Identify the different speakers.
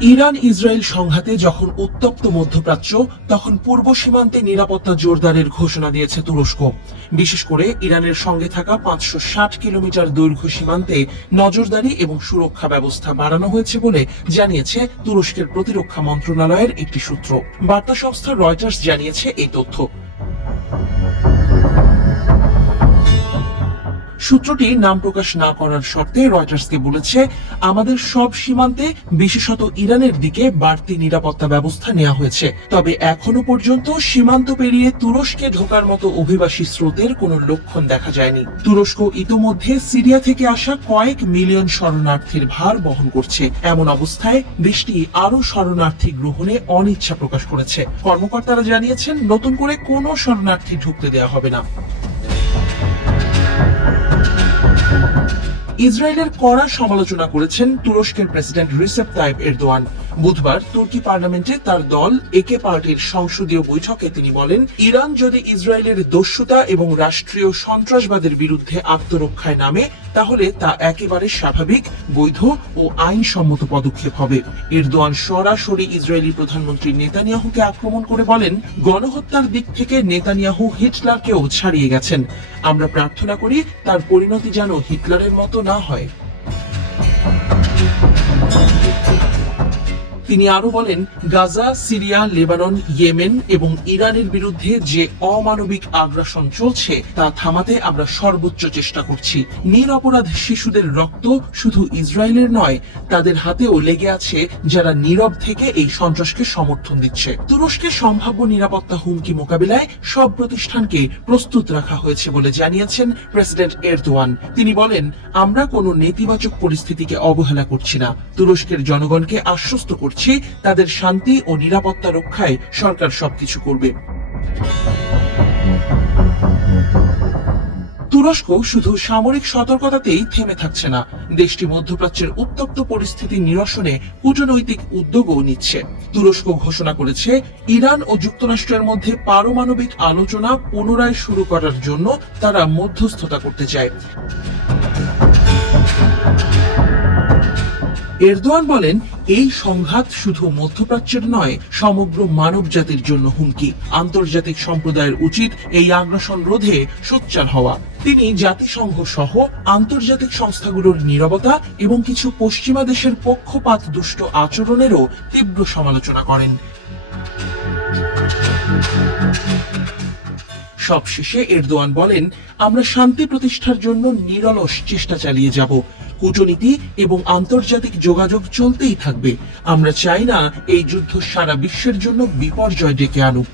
Speaker 1: Iran Israel সংঘাতে যখন উত্তপ্ত মধ্যপ্রাচ্য, তখন পূর্ব সীমান্তে নিরাপত্তা জোরদারের ঘোষণা দিয়েছে তুরস্ক। বিশেষ করে ইরানের সঙ্গে থাকা পাঁচশো ষাট কিলোমিটার দৈর্ঘ্য সীমান্তে নজরদারি এবং সুরক্ষা ব্যবস্থা বাড়ানো হয়েছে বলে জানিয়েছে তুরস্কের প্রতিরক্ষা মন্ত্রণালয়ের একটি সূত্র। বার্তা সংস্থা রয়টার্স জানিয়েছে এই তথ্য। সূত্রটি নাম প্রকাশ না করার শর্তে রয়টার্সকে বলেছে, আমাদের সব সীমান্তে, বিশেষত ইরানের দিকে বাড়তি নিরাপত্তা ব্যবস্থা নেওয়া হয়েছে। তবে এখনও পর্যন্ত সীমান্ত পেরিয়ে তুরস্কে ঢোকার মতো অভিবাসী স্রোতের কোনো লক্ষণ দেখা যায়নি। তুরস্ক ইতোমধ্যে সিরিয়া থেকে আসা কয়েক মিলিয়ন শরণার্থীর ভার বহন করছে। এমন অবস্থায় দেশটি আরও শরণার্থী গ্রহণে অনিচ্ছা প্রকাশ করেছে। কর্মকর্তারা জানিয়েছেন, নতুন করে কোনো শরণার্থী ঢুকতে দেওয়া হবে না। ইসরায়েলের কড়া সমালোচনা করেছেন তুরস্কের প্রেসিডেন্ট রিসেপ তাইব এরদোয়ান। বুধবার তুর্কি পার্লামেন্টে তার দল একে পার্টির সংসদীয় বৈঠকে তিনি বলেন, ইরান যদি ইসরায়েলের দস্যুতা এবং রাষ্ট্রীয় সন্ত্রাসবাদের বিরুদ্ধে আত্মরক্ষায় নামে, তাহলে তা একেবারে স্বাভাবিক, বৈধ ও আইনসম্মত পদক্ষেপ হবে। এরদোয়ান সরাসরি ইসরায়েলি প্রধানমন্ত্রী নেতানিয়াহুকে আক্রমণ করে বলেন, গণহত্যার দিক থেকে নেতানিয়াহু হিটলারকেও ছাড়িয়ে গেছেন। আমরা প্রার্থনা করি তার পরিণতি যেন হিটলারের মতো না হয়। তিনি আরও বলেন, গাজা, সিরিয়া, লেবানন, ইয়েমেন এবং ইরানের বিরুদ্ধে যে অমানবিক আগ্রাসন চলছে, তা থামাতে আমরা সর্বোচ্চ চেষ্টা করছি। নিরপরাধ শিশুদের রক্ত শুধু ইসরায়েলের নয়, তাদের হাতেও লেগে আছে যারা নীরব থেকে এই সন্ত্রাসকে সমর্থন দিচ্ছে। তুরস্কের সম্ভাব্য নিরাপত্তা হুমকি মোকাবিলায় সব প্রতিষ্ঠানকে প্রস্তুত রাখা হয়েছে বলে জানিয়েছেন প্রেসিডেন্ট এরদোয়ান। তিনি বলেন, আমরা কোনো নেতিবাচক পরিস্থিতিকে অবহেলা করছি না। তুরস্কের জনগণকে আশ্বস্ত করছি তাদের শান্তি ও নিরাপত্তা রক্ষায় সরকার সবকিছু করবে। তুরস্ক শুধু সামরিক সতর্কতাতেই থেমে থাকছে না। দেশটি মধ্যপ্রাচ্যের উত্তপ্ত পরিস্থিতি নিরসনে কূটনৈতিক উদ্যোগও নিচ্ছে। তুরস্ক ঘোষণা করেছে, ইরান ও যুক্তরাষ্ট্রের মধ্যে পারমাণবিক আলোচনা পুনরায় শুরু করার জন্য তারা মধ্যস্থতা করতে চায়। এরদোয়ান বলেন, এই সংঘাত শুধু মধ্যপ্রাচ্যের নয়, সমগ্র মানব জাতির জন্য হুমকি। আন্তর্জাতিক সম্প্রদায়ের উচিত এই আগ্রাসন রোধে সোচ্চার হওয়া। তিনি জাতিসংঘ সহ আন্তর্জাতিক সংস্থাগুলোর নীরবতা এবং কিছু পশ্চিমা দেশের পক্ষপাত দুষ্ট আচরণেরও তীব্র সমালোচনা করেন। সবশেষে এরদোয়ান বলেন, আমরা শান্তি প্রতিষ্ঠার জন্য নিরলস চেষ্টা চালিয়ে যাব। কূটনীতি এবং আন্তর্জাতিক যোগাযোগ চলতেই থাকবে। আমরা চাই না এই যুদ্ধ সারা বিশ্বের জন্য বিপর্যয় ডেকে আনুক।